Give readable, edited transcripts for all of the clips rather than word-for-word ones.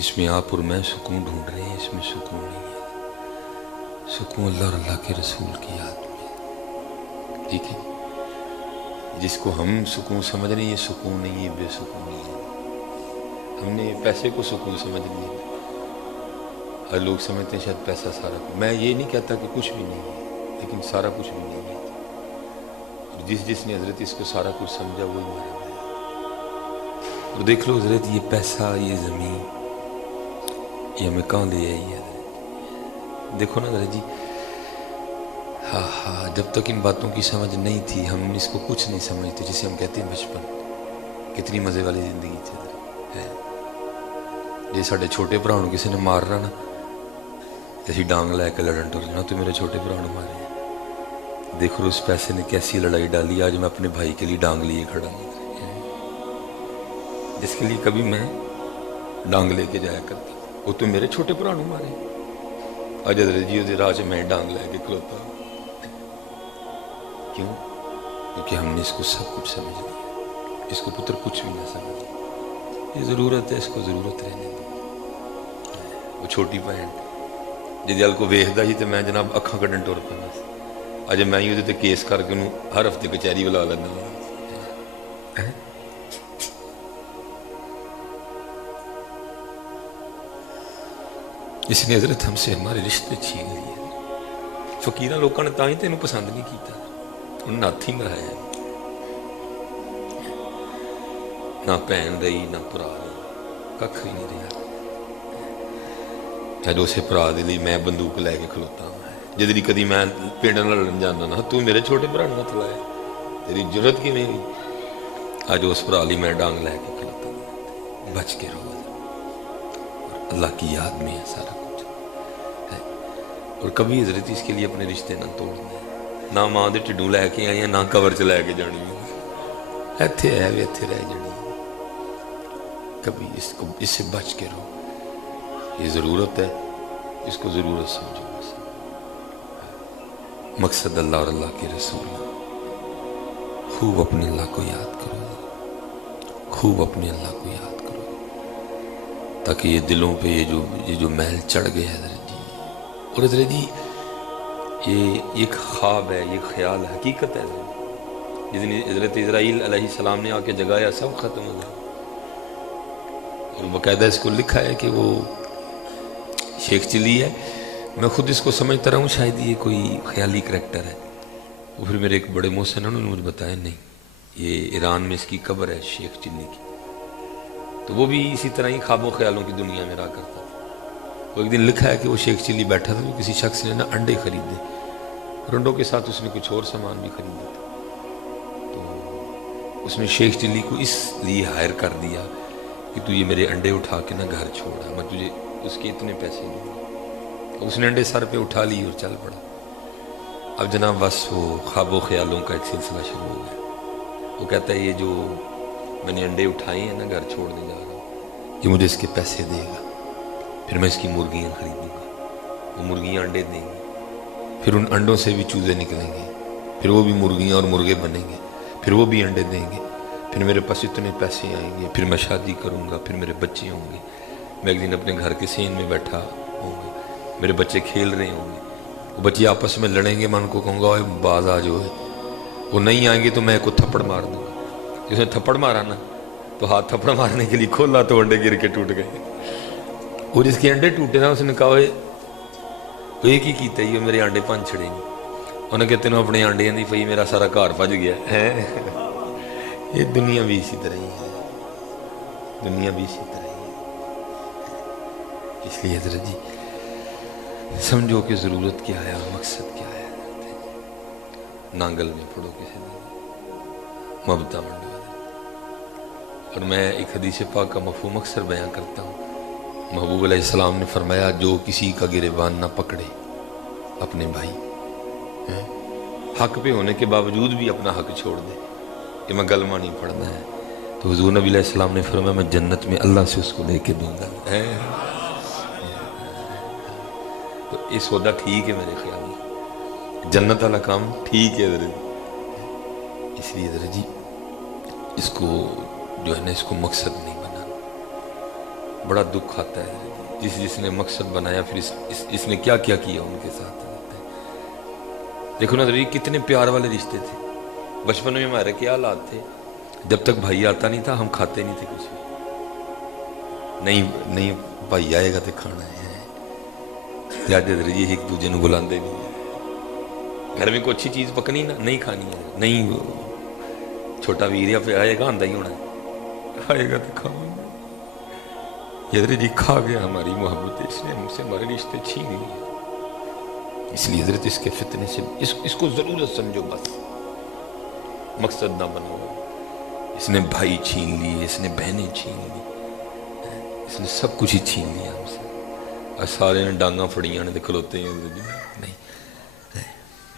جس میں آپ اور میں سکون ڈھونڈ رہے ہیں، اس میں سکون نہیں ہے۔ سکون اللہ اور اللہ کے رسول کی یاد میں، ٹھیک ہے؟ جس کو ہم سکون سمجھ رہے ہیں یہ سکون نہیں، یہ بے سکون نہیں ہے۔ ہم نے پیسے کو سکون سمجھ لیا۔ ہر لوگ سمجھتے ہیں شاید پیسہ سارا کچھ۔ میں یہ نہیں کہتا کہ کچھ بھی نہیں ہے، لیکن سارا کچھ بھی نہیں ہے۔ اور جس نے حضرت اس کو سارا کچھ سمجھا وہی مارا گیا۔ اور دیکھ لو حضرت، یہ پیسہ، یہ زمین، یہ ہمیں کہاں لے آئی ہے حضرت؟ دیکھو نا حضرت جی، ہاں جب تک ان باتوں کی سمجھ نہیں تھی ہم اس کو کچھ نہیں سمجھتے، جسے ہم کہتے ہیں بچپن۔ کتنی مزے والی زندگی تھی حضرت، ہے۔ جی ساڈے چھوٹے بھرا نوں کسی نے مارنا نا، اسی ڈانگ لے کے لڑن ٹرنا، تو میرے چھوٹے بھرا نے مارے۔ دیکھو اس پیسے نے کیسی لڑائی ڈالی، آج میں اپنے بھائی کے لیے ڈانگ لیے کھڑا ہوں، جس کے لیے کبھی میں ڈانگ لے کے جایا کرتا، وہ تو میرے چھوٹے بھرا نے مارے۔ آج حضرت جی وہ راہ میں ڈانگ لے کے کھلوتا ہوں۔ کیوں؟ کیونکہ ہم نے اس کو سب کچھ سمجھ لیا، اس کو پتر کچھ بھی نہ سمجھ۔ یہ ضرورت ہے، اس کو ضرورت رہنے دو۔ وہ چھوٹی بہن جی کو ویکھدا ہی تو میں جناب اکھاں کڈن ٹر پینا سی۔ اج میں ہی وہ کیس کر کے انہوں ہر ہفتے کچہری بلا لینا۔ اس نے حضرت ہم سے ہمارے رشتے چھین لیے۔ فقیراں لوگوں نے تاں ہی تینوں پسند نہیں کیتا، انہوں نے ہاتھ ہی مرایا۔ نہ بھین رہی نہ برا رہی، کھ ہی نہیں رہا۔ اج اسے برا دے لئی میں بندوق لے کے کھلوتا ہوں۔ جدی کدی میں پنڈ نال لڑن جانا نا، تو میرے چھوٹے بھرا نے ہاتھ لایا، تیری ضرورت کیویں ہوئی؟ اج اس بھرا لئی میں ڈانگ لے کے کھلوتا ہوں۔ بچ کے رہو، اللہ کی یاد میں ہے سارا کچھ ہے۔ اور کبھی حضرت اس کے لیے اپنے رشتے نہ توڑنے، نہ ماں دے ٹھڈوں لے کے آئی ہیں، نہ قبر چ لے کے جانی ہے، ایتھے ہے بھی ایتھے رہ جانی۔ کبھی اس سے بچ کے رہو، یہ ضرورت ہے، اس کو ضرورت سمجھو۔ مقصد اللہ اور اللہ کے رسول، خوب اپنے اللہ کو یاد کرو، خوب اپنے اللہ کو یاد کرو، تاکہ یہ دلوں پہ یہ جو محل چڑھ گیا حضرت جی۔ اور حضرت جی یہ ایک خواب ہے، یہ خیال ہے، حقیقت ہے حضرت۔ جس نے حضرت اسرائیل علیہ السلام نے آ کے جگایا، سب ختم ہو گیا۔ اور باقاعدہ اس کو لکھا ہے کہ وہ شیخ چلی ہے۔ میں خود اس کو سمجھتا رہا ہوں شاید یہ کوئی خیالی کریکٹر ہے۔ وہ پھر میرے ایک بڑے محسن انہوں نے مجھے بتایا نہیں، یہ ایران میں اس کی قبر ہے شیخ چلی کی۔ تو وہ بھی اسی طرح ہی خوابوں خیالوں کی دنیا میں رہا کرتا تھا۔ وہ ایک دن لکھا ہے کہ وہ شیخ چلی بیٹھا تھا، تو کسی شخص نے نا انڈے خریدے، اور انڈوں کے ساتھ اس نے کچھ اور سامان بھی خریدا تھا۔ تو اس نے شیخ چلی کو اس لیے ہائر کر دیا کہ تو یہ میرے انڈے اٹھا کے نا گھر چھوڑا، میں تجھے اس کے اتنے پیسے دوں گا۔ اس نے انڈے سر پہ اٹھا لی اور چل پڑا۔ اب جناب بس وہ خواب و خیالوں کا ایک سلسلہ شروع ہو گیا۔ وہ کہتا ہے یہ جو میں نے انڈے اٹھائے ہیں نا گھر چھوڑنے جا رہا ہوں، یہ مجھے اس کے پیسے دے گا، پھر میں اس کی مرغیاں خریدوں گا، وہ مرغیاں انڈے دیں گی، پھر ان انڈوں سے بھی چوزے نکلیں گے، پھر وہ بھی مرغیاں اور مرغے بنیں گے، پھر وہ بھی انڈے دیں گے، پھر میرے پاس اتنے پیسے آئیں گے، پھر میں شادی کروں گا، پھر میرے بچے ہوں گے، میں ایک دن اپنے گھر کے سین میں بیٹھا ہوں گا، میرے بچے کھیل رہے ہوں گے، وہ بچے آپس میں لڑیں گے، میں ان کو کہوں گا اوے باز آ جو ہے، وہ نہیں آئیں گے تو میں کو تھپڑ مار دوں گا۔ جس نے تھپڑ مارا نا تو ہاتھ تھپڑ مارنے کے لیے کھولا تو انڈے گر کے ٹوٹ گئے۔ وہ جس کے انڈے ٹوٹے نا اس نے کہا یہ کی کیتا ہی، میرے انڈے پن چھڑے نہیں۔ انہیں کہتے ہیں اپنے انڈیاں دی پئی میرا سارا گھر بج گیا ہے۔ یہ دنیا بھی اسی طرح ہی ہے، دنیا بھی اسی طرح ہی ہے۔ اس لیے حضرت جی سمجھو کہ ضرورت کیا ہے اور مقصد کیا ہے۔ نانگل میں پڑھو کسی دن مبتا منڈو۔ اور میں ایک حدیث پاک کا مفہوم اکثر بیان کرتا ہوں۔ محبوب علیہ السلام نے فرمایا جو کسی کا گریبان نہ پکڑے اپنے بھائی، حق پہ ہونے کے باوجود بھی اپنا حق چھوڑ دے کہ میں گلمہ نہیں پڑھنا ہے، تو حضور نبی علیہ السلام نے فرمایا میں جنت میں اللہ سے اس کو لے کے دوں گا۔ تو یہ سودا ٹھیک ہے میرے خیال میں، جنت والا کام ٹھیک ہے حضرت۔ اس لیے حضرت جی اس کو جو ہے نا اس کو مقصد نہیں بنانا، بڑا دکھ آتا ہے جس نے مقصد بنایا پھر اس نے کیا کیا ان کے ساتھ. دیکھو نا حضرت کتنے پیار والے رشتے تھے. بچپن میں ہمارے کیا حالات تھے, جب تک بھائی آتا نہیں تھا ہم کھاتے نہیں تھے کچھ. نہیں بھائی آئے گا تو کھانا ہے. حضرت جی ایک دوجے نو بلاندے نہیں. گھر میں کوئی اچھی چیز پکنی نا, نہیں کھانی ہے, نہیں چھوٹا ویر پہ آئے گا آندہ ہی ہونا ہے, آئے گا تو کھاؤں. حضرت جی کھا گیا ہماری محبت, اس نے ہم سے ہمارے رشتے چھین لیے. اس لیے حضرت اس کے فتنے سے اس کو ضرورت سمجھو, بس مقصد نہ بناؤ. اس نے بھائی چھین لیے, اس نے بہنیں چھین لی, اس نے سب کچھ ہی چھین لیا ہم سے. اور سارے نے ڈانگاں پھڑیاں نے کھلوتے ہیں. نہیں,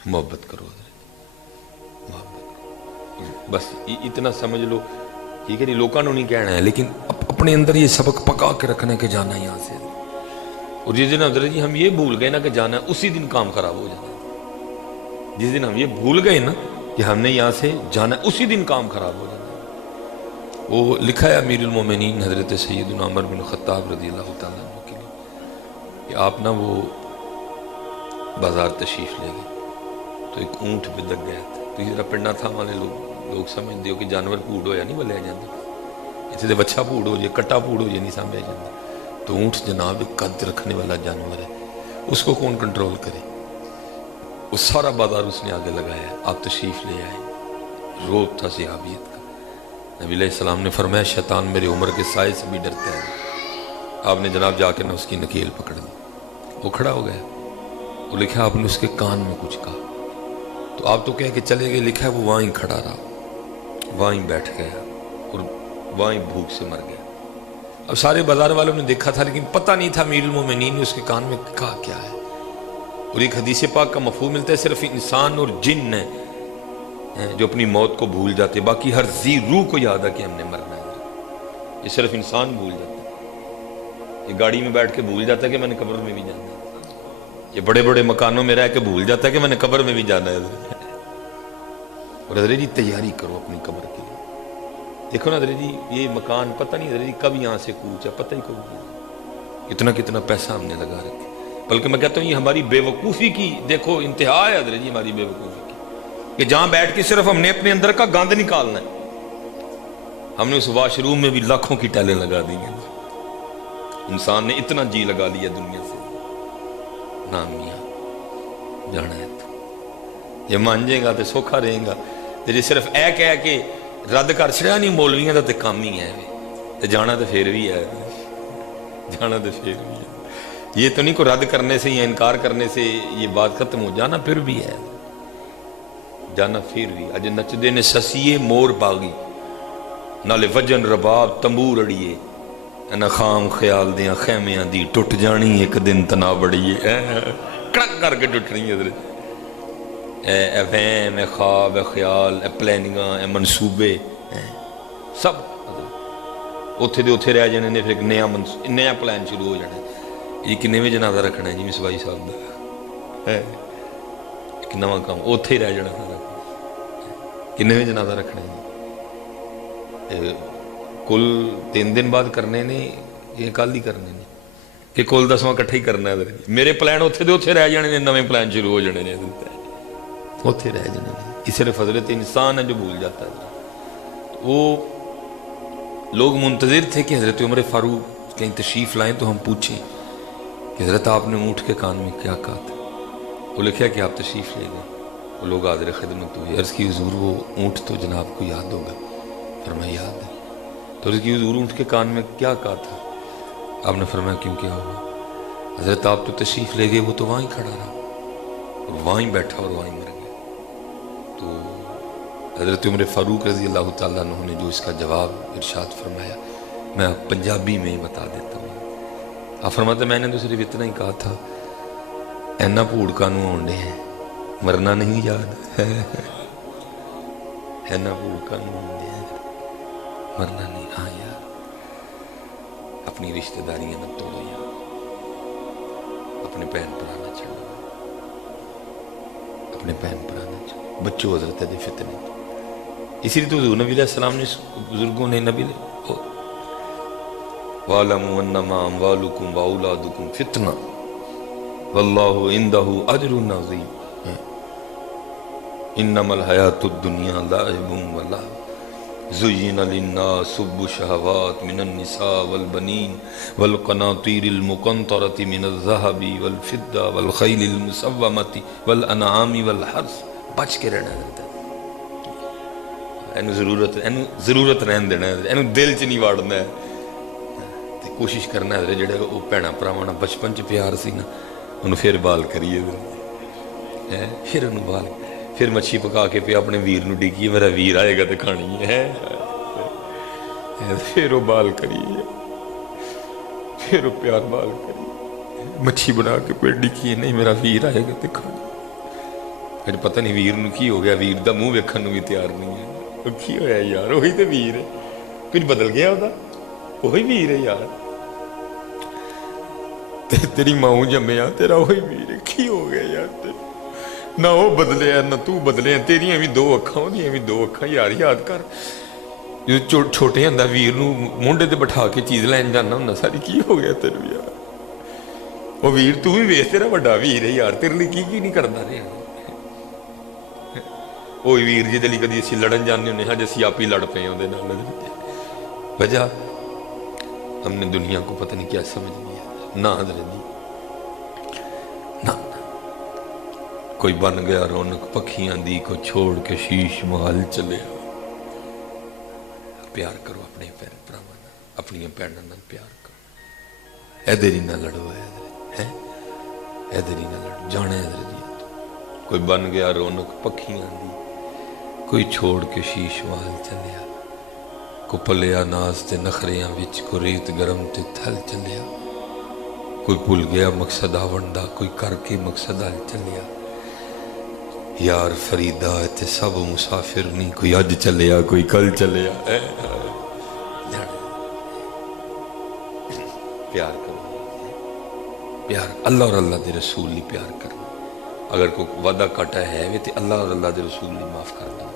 محبت کرو حضرت, محبت کرو بس. اتنا سمجھ لو, ٹھیک ہے. نہیں لوگوں نے نہیں کہنا ہے, لیکن اپنے اندر یہ سبق پکا کے رکھنے کے جانا ہے یہاں سے. اور جس دن حضرت جی ہم یہ بھول گئے نا کہ جانا ہے, اسی دن کام خراب ہو جانا ہے. جس دن ہم یہ بھول گئے نا کہ ہم نے یہاں سے جانا ہے, اسی دن کام خراب ہو جانا ہے. وہ لکھا ہے امیر المومنین حضرت سیدنا عمر بن خطاب رضی اللہ تعالیٰ عنہ کے لیے کہ آپ نا وہ بازار تشریف لے گئے تو ایک اونٹ پہ دگ گیا تھا. تو یہ پنڈا تھا والے لوگ سمجھتے ہو کہ جانور پھوڑ ہویا نہیں بلیا جاتا, اسے تو بچہ پھوڑ ہو جائے, کٹا پھوڑ ہو جائے, نہیں سامنے جاتا. تو اونٹ جناب ایک قد رکھنے والا جانور ہے, اس کو کون کنٹرول کرے. وہ سارا بازار اس نے آگے لگایا ہے. آپ تشریف لے آئے, روب تھا صحابیت کا. نبی علیہ السلام نے فرمایا شیطان میرے عمر کے سائے سے بھی ڈرتا ہے. آپ نے جناب جا کے نہ اس کی نکیل پکڑ دی. وہ کھڑا ہو گیا, وہ لکھا آپ نے اس کے کان میں کچھ کہا. تو آپ تو کہہ کے چلے گئے, لکھا ہے وہ وہاں ہی کھڑا رہا, وہاں ہی بیٹھ گیا اور وہاں ہی بھوک سے مر گیا. اب سارے بازار والوں نے دیکھا تھا, لیکن پتہ نہیں تھا امیر المومنین نے اس کے کان میں کہا کیا ہے. اور ایک حدیث پاک کا مفہوم ملتا ہے صرف انسان اور جن ہے جو اپنی موت کو بھول جاتے, باقی ہر ذی روح کو یاد ہے کہ ہم نے مرنا ہے. یہ صرف انسان بھول جاتا ہے. یہ گاڑی میں بیٹھ کے بھول جاتا ہے کہ میں نے قبر میں بھی جانا ہے. یہ بڑے بڑے مکانوں میں رہ کے بھول جاتا ہے کہ میں نے قبر میں بھی جانا ہے. اور حضرت جی تیاری کرو اپنی قبر کے لیے. دیکھو نا حضرت جی یہ مکان پتہ نہیں حضرت جی کب یہاں سے کوچا, پتہ ہی کب. کتنا پیسہ ہم نے لگا رکھا. بلکہ میں کہتا ہوں یہ ہماری بے وقوفی کی دیکھو انتہا ہے حضرت جی, ہماری بے وقوفی کی کہ جہاں بیٹھ کے صرف ہم نے اپنے اندر کا گند نکالنا ہے. ہم نے اس واش روم میں بھی لاکھوں کی ٹیلیں لگا دی ہیں. انسان نے اتنا جی لگا لیا دنیا سے. نام میاں جانا ہے تو یہ مان جائے گا تو سوکھا رہے گا. تیری صرف اے کہہ کے رد کر چھڑیا نہیں مولویاں دا تے کام ہی ہے, تے جانا تو پھر بھی ہے, جانا تو پھر بھی ہے. یہ تو نہیں کو رد کرنے سے یا انکار کرنے سے یہ بات ختم ہو, جانا پھر بھی ہے, جانا پھر بھی. اج نچدے نے سسیے مور باغی نالے وجن رباب تمبور اڑیے, نہ خام خیال دیاں خیمیاں دی ٹوٹ جانی ایک دن تنا بڑیے. کڑک کر کے ٹوٹنی ہے حضرت. اے وہم, اے خواب, اے خیال, اے پلاننگاں, اے منصوبے سب اتھے دے اتھے رہ جانے نے. پھر ایک نیا پلان شروع ہو جانا ہے. یہ کنے میں جنازہ رکھنا ہے جی مسوائی صاحب دا, ایک نواں کام اتھے ہی رہ جانا سارا. کنے میں جنازہ رکھنا ہے کل 3 دن بعد کرنے نے یہ کل ہی کرنے نے کہ کل 10واں کٹھے ہی کرنا ہے. میرے پلان اتھے دے اتھے رہ جانے نے, نویں پلان شروع ہو جانے نے, اتھے رہ جانے نے. یہ صرف حضرت انسان ہے جو بھول جاتا ہے. وہ لوگ منتظر تھے کہ حضرت عمر فاروق کہیں تشریف لائیں تو ہم پوچھیں کہ حضرت آپ نے اونٹ کے کان میں کیا کہا تھا. وہ لکھا کہ آپ تشریف لے گئے. وہ لوگ حاضر خدمت ہوئی. عرض کی حضور وہ اونٹ تو جناب کو یاد ہوگا. فرمایا یاد ہے. تو عرض کی حضور اونٹ کے کان میں کیا کہا تھا. آپ نے فرمایا کیوں کیا ہوگا. حضرت آپ تو تشریف لے گئے, وہ تو وہاں ہی کھڑا رہا اور وہاں ہی بیٹھا اور وہاں ہی مر گیا. تو حضرت عمر فاروق رضی اللہ تعالیٰ عنہ نے جو اس کا جواب ارشاد فرمایا میں پنجابی میں بتا دیتا ہوں. آپ فرماتے میں نے تو صرف اتنا ہی کہا تھا اینا پھوڑ کانوں آنڈے ہیں, مرنا نہیں یاد ہے. اینا پھوڑ کانوں آنڈے ہیں, مرنا نہیں. ہاں یار اپنی رشتہ داریاں نہ توڑو یار, اپنے بہن پرانا چھڑو, اپنے بہن پرانا چھڑو. بچوں حضرت دے فتنے. اسی لیے تو حضور نبی علیہ السلام نے بزرگوں نے نبی وَاعْلَمُوا أَنَّمَا أَمْوَالُكُمْ وَأَوْلَادُكُمْ فِتْنَةٌ وَاللَّهُ عِندَهُ أَجْرٌ عَظِيمٌ إِنَّمَا الْحَيَاةُ الدُّنْيَا لَعِبٌ وَلَهْوٌ زُيِّنَ لِلنَّاسِ حُبُّ الشَّهَوَاتِ مِنَ النِّسَاءِ وَالْبَنِينَ وَالْقَنَاطِيرِ الْمُقَنطَرَةِ مِنَ الذَّهَبِ وَالْفِضَّةِ وَالْخَيْلِ الْمُسَوَّمَةِ وَالْأَنْعَامِ وَالْحَرْثِ بچ کے رہنا ہے، اینو ضرورت رہن دینا ہے، اینو دل چ نہیں واڑنا ہے، تے کوشش کرنا ہے جڑے وہ بھیڑاں بھراواں نال بچپن چ پیار سی نا انہوں پھر بال کریے، پھر انہوں بال، پھر مچھی پکا کے پہ اپنے ویر نو ڈگیے میرا ویر آئے گا تو کھانی ہے، پھر وہ بال کریے، پھر وہ پیار بال کریے، مچھی بنا کے پہ ڈگیے نہیں میرا ویر آئے گا تو کھانی، پھر پتہ نہیں ویر نو کی ہو گیا، ویر دا منہ ویکھن نو بھی تیار نہیں ہے، وہ کی ہویا یار وہی تو ویر ہے، کچھ بدل گیا ہوتا وہی ویر ہے یار، تیری ماں جمیا تیرا وہی ویر ہے، کی ہو گیا یار تیرا، نہ وہ بدلے نہ تو بدلے، تیریاں بھی دو اکھاں ہوندیاں بھی دو اکھاں، یار یاد کر جو چھوٹے ہندا ویر نو مونڈے تے بٹھا کے چیز لین جانا ہوندا ساری، کی ہو گیا تینوں یار، وہ ویر تو بھی ویکھ تیرا بڑا ویر ہے یار، تیرے لیے کی نہیں کردا رہا، وہ ویر جی دے کدی اسی لڑن جانے ہونے ہاں جیسی آپ ہی لڑ پے اودے نال، وجہ ہم نے دنیا کو پتہ نہیں کیا سمجھ لیا، نہ حضرت جی نہ، کوئی بن گیا رونق پکھیاں دی کو چھوڑ کے شیش محل چلے، پیار کرو اپنے بھراواں نال، اپنی بھیناں نال پیار کرو، ادھر ہی نہ لڑو، ادھر ہی نہ لڑو، جانے حضرت جی کوئی بن گیا رونق پکھیاں دی کوئی چھوڑ کے شیش محل چلیا، کو پلیا ناز تے نخریاں وچ کو ریت گرم تے تھل چلیا، کوئی بھول گیا مقصد آوندا کوئی کر کے مقصد حل چلیا، یار فریدہ تے سب مسافر نہیں کوئی اج چلیا کوئی کل چلیا، پیار کرو، پیار اللہ اور اللہ دے رسول لی پیار کرنا، اگر کوئی وعدہ کاٹا ہے تو اللہ اور اللہ دے رسول لی معاف کر دو،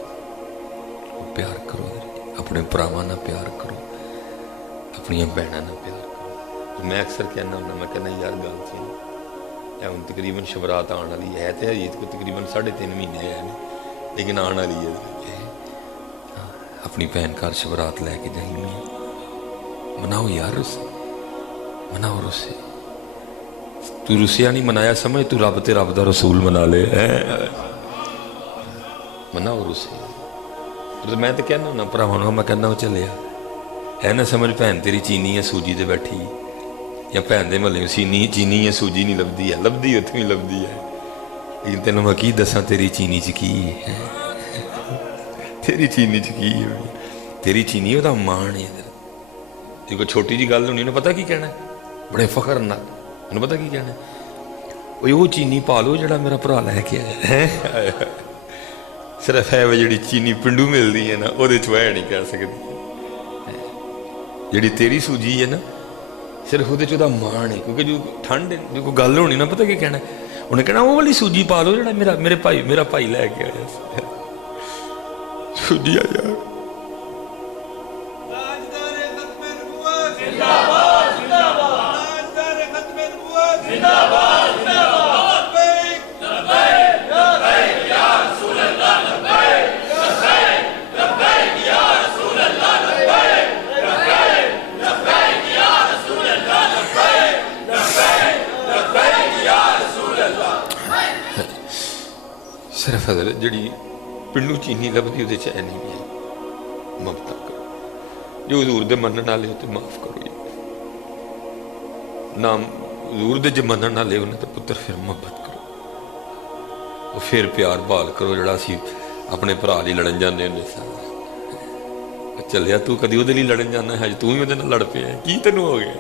پیار کرو، اپنے بھراواں نال پیار کرو، اپنی بہناں نال پیار کرو، میں اکثر کہنا ہونا، میں کہنا یار گل سی ہوں تقریباً شبرات آن والی ہے تو عید کو تقریباً 3.5 مہینے ہے لیکن آن والی ہے، اپنی بہن گھر شبرات لے کے جائیں گے، مناؤ یار رسے، مناؤ رسے، تو رسیا نہیں منایا سمجھ تو رب تے رب دا رسول منا لے، مناؤ رسے، میں تو کہنا ہونا بھراواں میں کہنا وہ چلیا ہے نہ سمجھ بھین تیری چینی ہے سوجی تے بیٹھی، یا بھین دے محلے چینی ہے سوجی نہیں لبدی ہے، لبدی اتوں ہی لبدی ہے، لیکن تینوں میں کی دساں تیری چینی چ کی ہے، تیری چینی چ کی ہے، تیری چینی وہ مان ہے، جی کوئی چھوٹی جی گل ہونی انہیں پتہ کی کہنا ہے بڑے فخر نال، انہیں پتہ کی کہنا ہے وہ چینی پا لو جڑا میرا بھرا لے کے آیا، صرف ہے وہ جڑی چینی پنڈو ملتی ہے نا وہ نہیں کہہ سکتی، جڑی تیری سوجی ہے نا صرف وہ مان ہے، کیونکہ جو ٹھنڈ جو کوئی گل ہونی نا پتہ کی کہنا انہیں کہنا وہ والی سوجی پا لو جڑا میرا بھائی لے کے آیا سوجی آ یار، صرف حضرت جڑی پنڈو چینی لبدی وہ چین نہیں بھی ممتا کرو، جو حضور دے منن والے تو معاف کرو، نام حضور دے جو منن والے انہیں تو پتر پھر محبت کرو، وہ پھر پیار بال کرو جڑا اسی اپنے بھرا لی لڑن جانے ہونے سن، چلیا تو کدی وہ لی لڑن جانا ہے، تو ہی وہ لڑ پیا کی تینوں ہو گیا،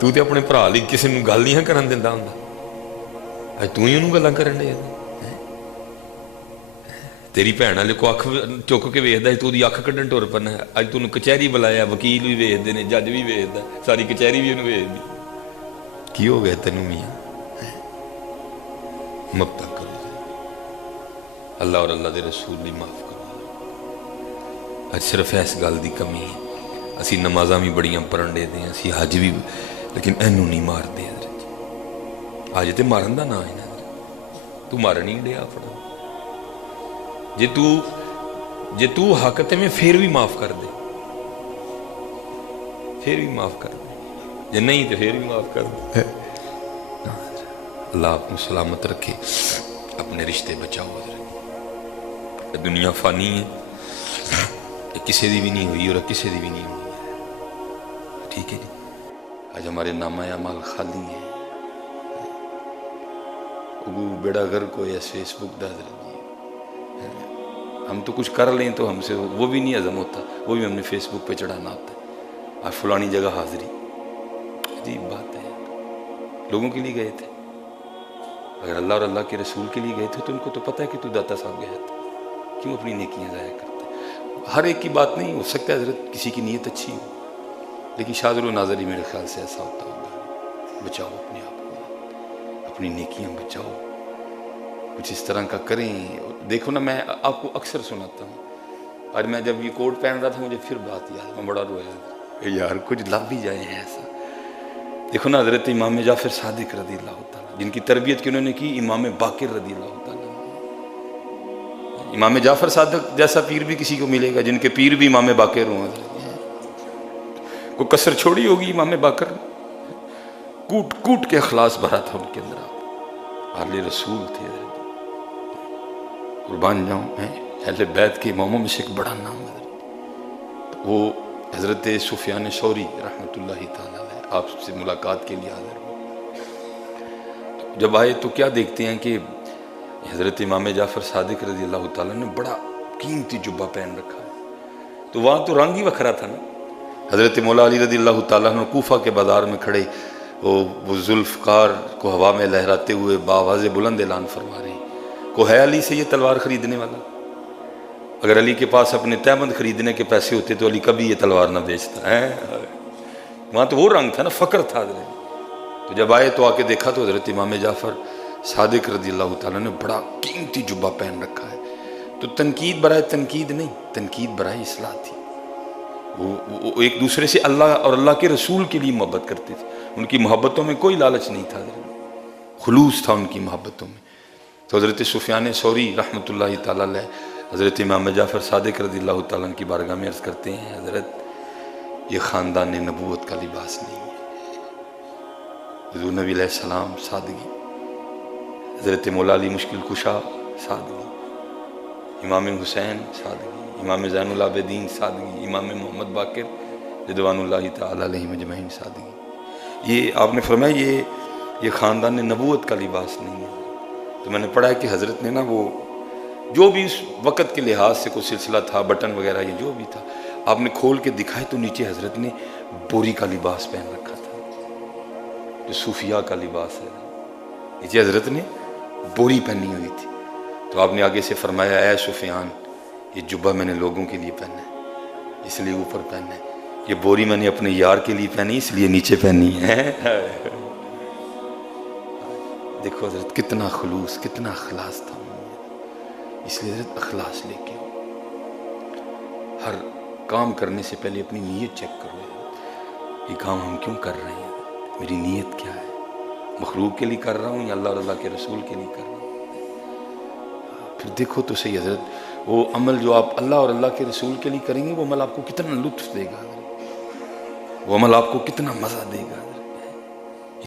تو تے اپنے بھرا لی کسی نوں گل نہیں کرن دیندا ہوندا، اج تو ہی انہوں گلاں کرن دے، تیری بھن والے کو اکھ چک کے ویکھدا تو دی اکھ کڈن ٹر پنا، اج تینوں کچہری بلایا وکیل بھی ویکھدے نے جج بھی ویکھدا، ساری کچہری بھی انہوں ویکھدی، کی ہو گیا تینوں میاں، مبتا کرو، اللہ اور اللہ دے رسول لی معاف کرو، اج صرف اس گل دی کمی ہے، اسی نمازاں بھی بڑیاں پڑھن دے دیں، اسی حج بھی، لیکن اینو نہیں مار دے حضرت جی۔ آج تے مارن دا نا ہے نا حضرت، تو مارن ہی دیا پڑا، جے تو حق تے میں پھر بھی معاف کر دے، پھر بھی معاف کر دے، جے نہیں تو پھر بھی معاف کر دے۔ اللہ آپ کو سلامت رکھے، اپنے رشتے بچاؤ حضرت۔ دنیا فانی ہے، کسی دی بھی نہیں ہوئی اور کسی دی بھی نہیں ہوئی ہے، ٹھیک ہے جی۔ آج ہمارے نامہ اعمال خالی ہیں، اگو بیڑا گھر کو یا فیس بک دا حضرت جی، ہم تو کچھ کر لیں تو ہم سے وہ بھی نہیں ہضم ہوتا، وہ بھی ہم نے فیس بک پہ چڑھانا ہوتا ہے، آج فلانی جگہ حاضری، عجیب بات ہے۔ لوگوں کے لیے گئے تھے، اگر اللہ اور اللہ کے رسول کے لیے گئے تھے تو ان کو تو پتہ ہے کہ تو داتا صاحب گیا تھا، کیوں اپنی نیکیاں ضائع کرتے؟ ہر ایک کی بات نہیں ہو سکتا حضرت، کسی کی نیت اچھی ہو، لیکن شاذر و ناظر ہی میرے خیال سے ایسا ہوتا ہوگا۔ بچاؤ اپنے آپ کو، اپنی نیکیاں بچاؤ، کچھ اس طرح کا کریں۔ دیکھو نا، میں آپ کو اکثر سناتا ہوں، اور میں جب یہ کوٹ پہن رہا تھا مجھے پھر بات یاد، میں بڑا رویا یار، کچھ لب بھی جائے ہیں ایسا۔ دیکھو نا حضرت امام جعفر صادق رضی اللہ تعالیٰ، جن کی تربیت کی انہوں نے کی امام باقر رضی اللہ تعالیٰ۔ امام جعفر صادق جیسا پیر بھی کسی کو ملے گا، جن کے پیر بھی امام باقر ہوں، کوئی کسر چھوڑی ہوگی امام باقر، کوٹ کوٹ کے اخلاص بھرا تھا ان کے اندر، اہل رسول تھے، قربان جاؤں، اہل بیت کے اماموں میں سے ایک بڑا نام ہے وہ حضرت سفیان ثوری رحمۃ اللہ تعالیٰ علیہ، آپ سے ملاقات کے لیے حاضر ہو۔ جب آئے تو کیا دیکھتے ہیں کہ حضرت امام جعفر صادق رضی اللہ تعالیٰ نے بڑا قیمتی جبہ پہن رکھا ہے، تو وہاں تو رنگ ہی وکھرا تھا نا۔ حضرت مولا علی رضی اللہ تعالیٰ نے کوفہ کے بازار میں کھڑے وہ ذوالفقار کو ہوا میں لہراتے ہوئے باواز بلند اعلان فرما رہے ہیں، کو ہے علی سے یہ تلوار خریدنے والا؟ اگر علی کے پاس اپنے تہبند خریدنے کے پیسے ہوتے تو علی کبھی یہ تلوار نہ بیچتا ہے۔ وہاں تو وہ رنگ تھا نا، فخر تھا حضرت۔ تو جب آئے تو آ کے دیکھا تو حضرت امام جعفر صادق رضی اللہ تعالیٰ نے بڑا قیمتی جبہ پہن رکھا ہے، تو تنقید برائے تنقید نہیں، تنقید برائے اصلاح تھی۔ وہ ایک دوسرے سے اللہ اور اللہ کے رسول کے لیے محبت کرتے تھے، ان کی محبتوں میں کوئی لالچ نہیں تھا، خلوص تھا ان کی محبتوں میں۔ تو حضرت سفیان ثوری رحمۃ اللہ تعالیٰ علیہ حضرت امام جعفر صادق رضی اللہ تعالیٰ کی بارگاہ میں عرض کرتے ہیں، حضرت یہ خاندان نبوت کا لباس نہیں ہے، حضور نبی علیہ السلام سادگی، حضرت مولا علی مشکل کشا سادگی، امام حسین سادگی، امام زین العابدین سادگی، امام محمد باقر رضوان اللہ تعالیٰ علیہ مجمعین سادگی۔ یہ آپ نے فرمایا یہ خاندان نبوت کا لباس نہیں ہے۔ تو میں نے پڑھا ہے کہ حضرت نے نا وہ جو بھی اس وقت کے لحاظ سے کوئی سلسلہ تھا، بٹن وغیرہ یہ جو بھی تھا، آپ نے کھول کے دکھائے تو نیچے حضرت نے بوری کا لباس پہن رکھا تھا، جو صوفیاء کا لباس ہے، نیچے حضرت نے بوری پہنی ہوئی تھی۔ تو آپ نے آگے سے فرمایا، اے سفیان، یہ جبہ میں نے لوگوں کے لیے پہنا ہے، اس لیے اوپر پہنا ہے، یہ بوری میں نے اپنے یار کے لیے پہنی اس لیے نیچے پہنی ہے۔ دیکھو حضرت کتنا خلوص، کتنا اخلاص تھا، اس لیے حضرت اخلاص لے کے ہر کام کرنے سے پہلے اپنی نیت چیک کرو، یہ کام ہم کیوں کر رہے ہیں، میری نیت کیا ہے، مخلوق کے لیے کر رہا ہوں یا اللہ اور اللہ کے رسول کے لیے کر رہا ہوں؟ پھر دیکھو تو صحیح حضرت، وہ عمل جو آپ اللہ اور اللہ کے رسول کے لیے کریں گے وہ عمل آپ کو کتنا لطف دے گا، وہ عمل آپ کو کتنا مزہ دے گا۔